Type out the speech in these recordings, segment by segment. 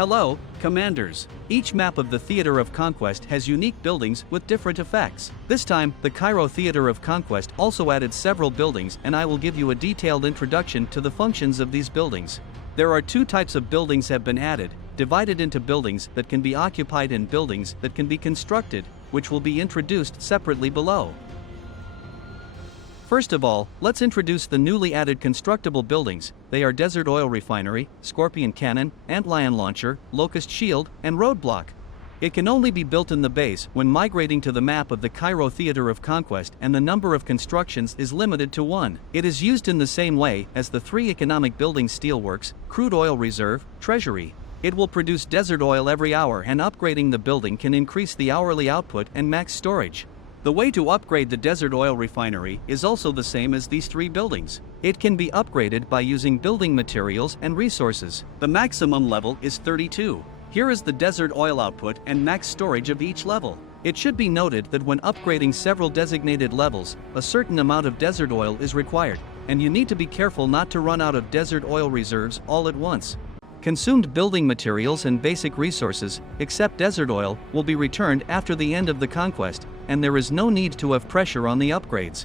Hello, Commanders. Each map of the Theater of Conquest has unique buildings with different effects. This time, the Cairo Theater of Conquest also added several buildings, and I will give you a detailed introduction to the functions of these buildings. There are two types of buildings have been added, divided into buildings that can be occupied and buildings that can be constructed, which will be introduced separately below. First of all, let's introduce the newly added constructible buildings. They are Desert Oil Refinery, Scorpion Cannon, Antlion Launcher, Locust Shield, and Roadblock. It can only be built in the base when migrating to the map of the Cairo Theater of Conquest, and the number of constructions is limited to 1. It is used in the same way as the 3 economic buildings: Steelworks, Crude Oil Reserve, Treasury. It will produce desert oil every hour, and upgrading the building can increase the hourly output and max storage. The way to upgrade the Desert Oil Refinery is also the same as these 3 buildings. It can be upgraded by using building materials and resources. The maximum level is 32. Here is the desert oil output and max storage of each level. It should be noted that when upgrading several designated levels, a certain amount of desert oil is required, and you need to be careful not to run out of desert oil reserves all at once. Consumed building materials and basic resources, except desert oil, will be returned after the end of the conquest, and there is no need to have pressure on the upgrades.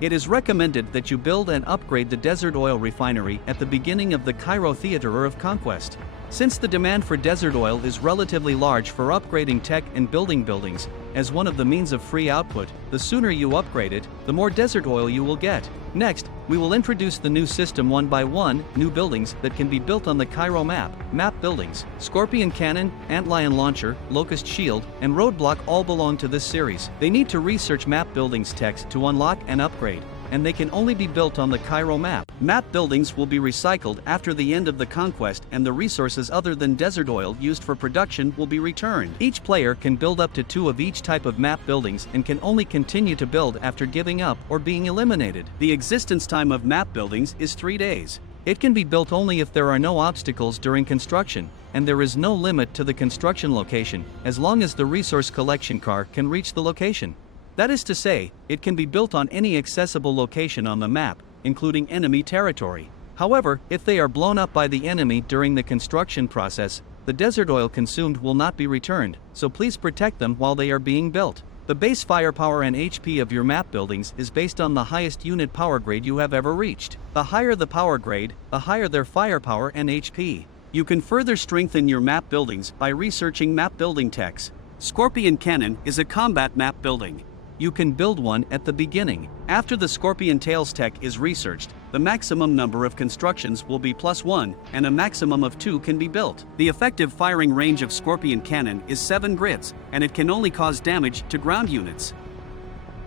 It is recommended that you build and upgrade the Desert Oil Refinery at the beginning of the Cairo Theater of Conquest. Since the demand for desert oil is relatively large for upgrading tech and building buildings, as one of the means of free output, the sooner you upgrade it, the more desert oil you will get. Next, we will introduce the new system one by one, new buildings that can be built on the Cairo map. Map buildings: Scorpion Cannon, Antlion Launcher, Locust Shield, and Roadblock all belong to this series. They need to research map buildings text to unlock and upgrade, and they can only be built on the Cairo map. Map buildings will be recycled after the end of the conquest, and the resources other than desert oil used for production will be returned. Each player can build up to 2 of each type of map buildings and can only continue to build after giving up or being eliminated. The existence time of map buildings is 3 days. It can be built only if there are no obstacles during construction, and there is no limit to the construction location, as long as the resource collection car can reach the location. That is to say, it can be built on any accessible location on the map, including enemy territory. However, if they are blown up by the enemy during the construction process, the desert oil consumed will not be returned, so please protect them while they are being built. The base firepower and HP of your map buildings is based on the highest unit power grade you have ever reached. The higher the power grade, the higher their firepower and HP. You can further strengthen your map buildings by researching map building techs. Scorpion Cannon is a combat map building. You can build one at the beginning. After the Scorpion Tails tech is researched, the maximum number of constructions will be +1, and a maximum of 2 can be built. The effective firing range of Scorpion Cannon is 7 grids, and it can only cause damage to ground units.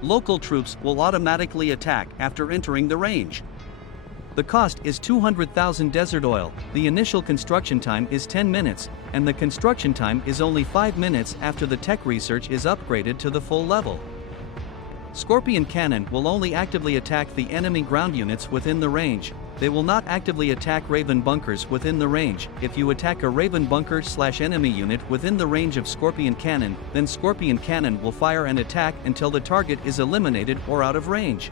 Local troops will automatically attack after entering the range. The cost is 200,000 desert oil. The initial construction time is 10 minutes, and the construction time is only 5 minutes after the tech research is upgraded to the full level. Scorpion Cannon will only actively attack the enemy ground units within the range. They will not actively attack Raven bunkers within the range. If you attack a Raven bunker/enemy unit within the range of Scorpion Cannon, then Scorpion Cannon will fire an attack until the target is eliminated or out of range.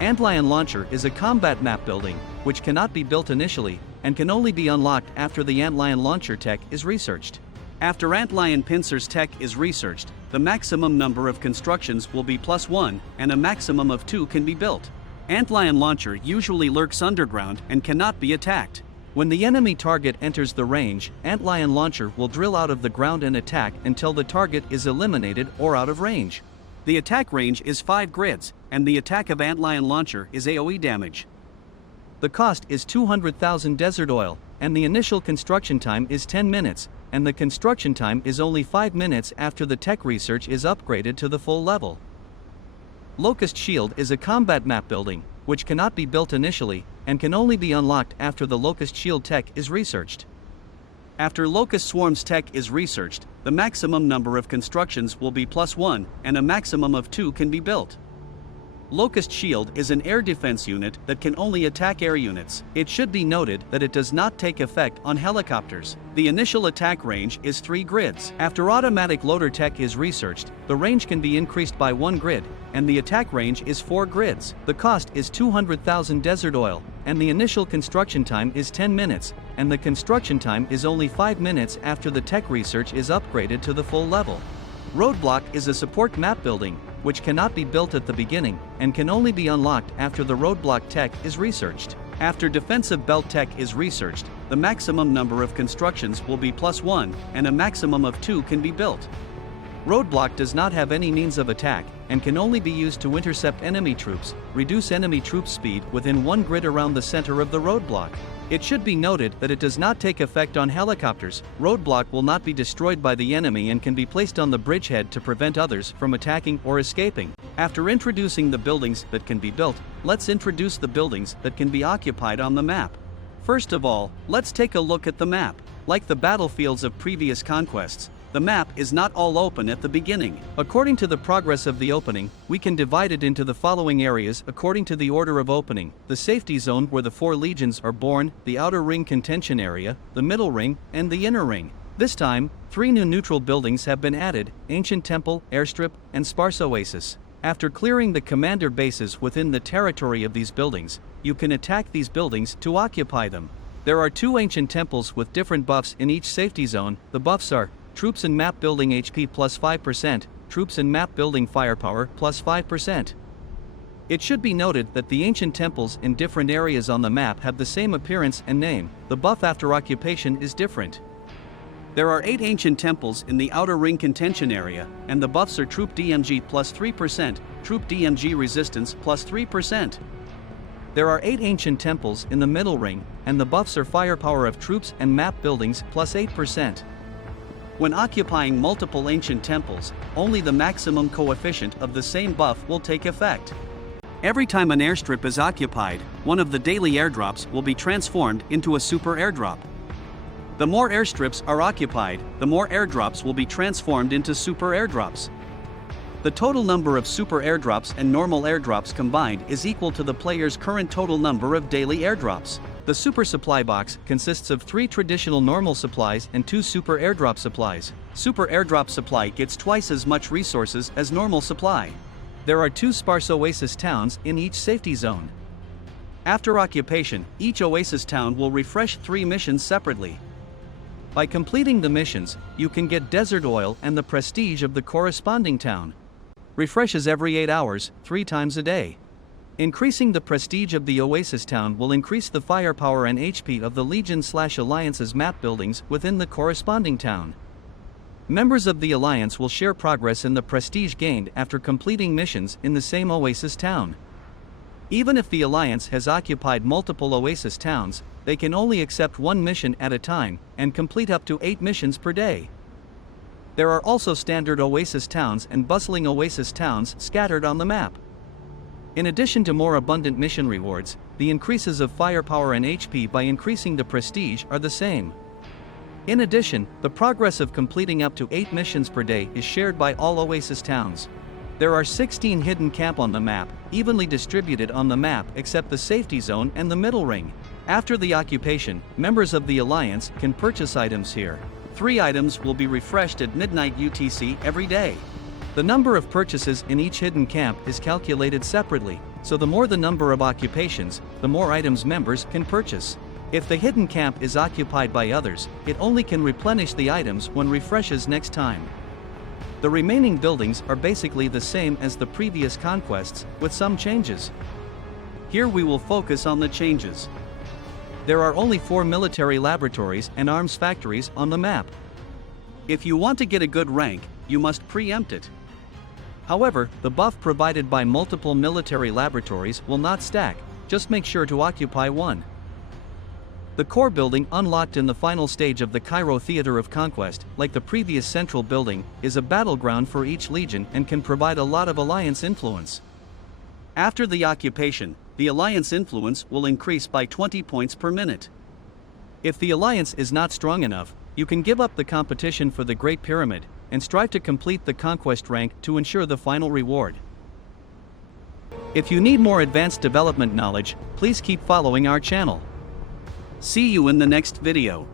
Antlion Launcher is a combat map building, which cannot be built initially, and can only be unlocked after the Antlion Launcher tech is researched. After Antlion Pincer's tech is researched, the maximum number of constructions will be +1, and a maximum of 2 can be built. Antlion Launcher usually lurks underground and cannot be attacked. When the enemy target enters the range, Antlion Launcher will drill out of the ground and attack until the target is eliminated or out of range. The attack range is 5 grids, and the attack of Antlion Launcher is AoE damage. The cost is 200,000 desert oil, and the initial construction time is 10 minutes, and the construction time is only 5 minutes after the tech research is upgraded to the full level. Locust Shield is a combat map building, which cannot be built initially, and can only be unlocked after the Locust Shield tech is researched. After Locust Swarm's tech is researched, the maximum number of constructions will be +1, and a maximum of 2 can be built. Locust Shield is an air defense unit that can only attack air units. It should be noted that it does not take effect on helicopters. The initial attack range is 3 grids. After automatic loader tech is researched, the range can be increased by 1 grid, and the attack range is 4 grids. The cost is 200,000 desert oil, and the initial construction time is 10 minutes, and the construction time is only 5 minutes after the tech research is upgraded to the full level. Roadblock is a support map building, which cannot be built at the beginning, and can only be unlocked after the roadblock tech is researched. After defensive belt tech is researched, the maximum number of constructions will be +1, and a maximum of 2 can be built. Roadblock does not have any means of attack, and can only be used to intercept enemy troops, reduce enemy troop speed within 1 grid around the center of the roadblock. It should be noted that it does not take effect on helicopters. Roadblock will not be destroyed by the enemy and can be placed on the bridgehead to prevent others from attacking or escaping. After introducing the buildings that can be built, let's introduce the buildings that can be occupied on the map. First of all, let's take a look at the map. Like the battlefields of previous conquests, the map is not all open at the beginning. According to the progress of the opening, we can divide it into the following areas according to the order of opening: the safety zone where the 4 legions are born, the outer ring contention area, the middle ring, and the inner ring. This time, 3 new neutral buildings have been added: Ancient Temple, Airstrip, and Sparse Oasis. After clearing the commander bases within the territory of these buildings, you can attack these buildings to occupy them. There are 2 ancient temples with different buffs in each safety zone. The buffs are Troops and Map Building HP plus 5%, Troops and Map Building Firepower plus 5%. It should be noted that the ancient temples in different areas on the map have the same appearance and name. The buff after occupation is different. There are 8 ancient temples in the outer ring contention area, and the buffs are Troop DMG plus 3%, Troop DMG Resistance plus 3%. There are 8 ancient temples in the middle ring, and the buffs are Firepower of Troops and Map Buildings plus 8%. When occupying multiple ancient temples, only the maximum coefficient of the same buff will take effect. Every time an airstrip is occupied, one of the daily airdrops will be transformed into a super airdrop. The more airstrips are occupied, the more airdrops will be transformed into super airdrops. The total number of super airdrops and normal airdrops combined is equal to the player's current total number of daily airdrops. The super supply box consists of 3 traditional normal supplies and 2 super airdrop supplies. Super airdrop supply gets twice as much resources as normal supply. There are 2 sparse oasis towns in each safety zone. After occupation, each oasis town will refresh 3 missions separately. By completing the missions, you can get desert oil and the prestige of the corresponding town. Refreshes every 8 hours, 3 times a day. Increasing the prestige of the Oasis town will increase the firepower and HP of the Legion/Alliance's map buildings within the corresponding town. Members of the Alliance will share progress in the prestige gained after completing missions in the same Oasis town. Even if the Alliance has occupied multiple Oasis towns, they can only accept 1 mission at a time and complete up to 8 missions per day. There are also standard Oasis towns and bustling Oasis towns scattered on the map. In addition to more abundant mission rewards, the increases of firepower and HP by increasing the prestige are the same. In addition, the progress of completing up to 8 missions per day is shared by all Oasis towns. There are 16 hidden camp on the map, evenly distributed on the map except the safety zone and the middle ring. After the occupation, members of the Alliance can purchase items here. 3 items will be refreshed at midnight UTC every day. The number of purchases in each hidden camp is calculated separately, so the more the number of occupations, the more items members can purchase. If the hidden camp is occupied by others, it only can replenish the items when refreshes next time. The remaining buildings are basically the same as the previous conquests, with some changes. Here we will focus on the changes. There are only 4 military laboratories and arms factories on the map. If you want to get a good rank, you must preempt it. However, the buff provided by multiple military laboratories will not stack, just make sure to occupy 1. The core building unlocked in the final stage of the Cairo Theater of Conquest, like the previous central building, is a battleground for each legion and can provide a lot of Alliance influence. After the occupation, the Alliance influence will increase by 20 points per minute. If the Alliance is not strong enough, you can give up the competition for the Great Pyramid, and strive to complete the conquest rank to ensure the final reward. If you need more advanced development knowledge, please keep following our channel. See you in the next video.